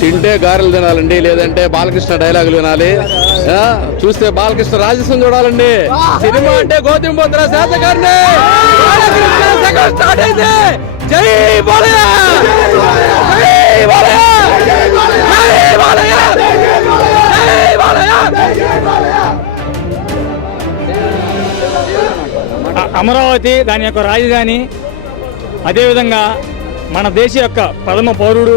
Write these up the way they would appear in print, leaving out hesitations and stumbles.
తింటే గారెలు తినాలండి, లేదంటే బాలకృష్ణ డైలాగులు వినాలి, చూస్తే బాలకృష్ణ రాజస్వం చూడాలండి. సినిమా అంటే గౌతమ్ బుద్ధ శాతకర్ణి. జై బాలయ్య, జై బాలయ్య, జై బాలయ్య, జై బాలయ్య. అమరావతి దాని యొక్క రాజధాని, అదేవిధంగా మన దేశ యొక్క ప్రథమ పౌరుడు,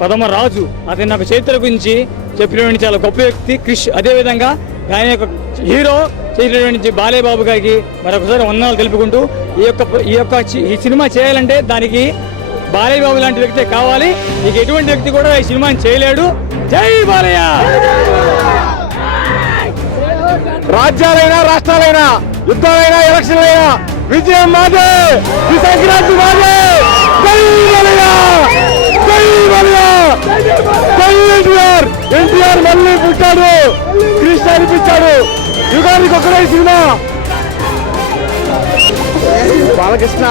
ప్రథమ రాజు, అతని యొక్క చరిత్ర గురించి చెప్పినటువంటి చాలా గొప్ప వ్యక్తి క్రిష్. అదేవిధంగా దాని యొక్క హీరో చేసినటువంటి బాలయ్య బాబు గారికి మరొకసారి వందనాలు తెలుపుకుంటూ ఈ సినిమా చేయాలంటే దానికి బాలయ్య బాబు లాంటి వ్యక్తి కావాలి. ఇక ఎటువంటి వ్యక్తి కూడా ఈ సినిమాని చేయలేడు. జై బాలయ్య. రాజ్యాలైనా రాష్ట్రాలైనా, యుద్ధాలైనా, ఎలక్షన్లైనా విజయం మాదే, ఈ సంక్రాంతి మాదే. జై బాలయ్య, జై బాలయ్య, జై ఎన్టీఆర్. ఎన్టీఆర్ మళ్ళీ పుట్టాడు, కృష్ణ అనిపించాడు. యుగానికి ఒకటే సినిమా. బాలకృష్ణ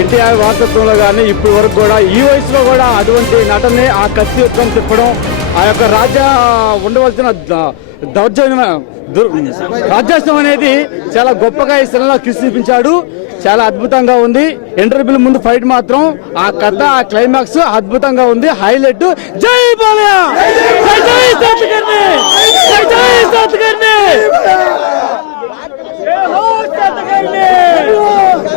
ఎన్టీఆర్ వారసత్వంలో కానీ ఇప్పటి వరకు కూడా ఈ వయసులో కూడా అటువంటి నటనే, ఆ కత్తి యుద్ధం తిప్పడం, ఆ యొక్క రాజ్య ఉండవలసిన రాజ్యాస్తం అనేది చాలా గొప్పగా ఈ సినిమాలో చూపించాడు. చాలా అద్భుతంగా ఉంది. ఇంటర్వ్యూ ముందు ఫైట్ మాత్రం ఆ కథ, ఆ క్లైమాక్స్ అద్భుతంగా ఉంది. హైలైట్. జై బాలయ్య, జై జై శాతకర్ణి, జై జై శాతకర్ణి, జై హో శాతకర్ణి.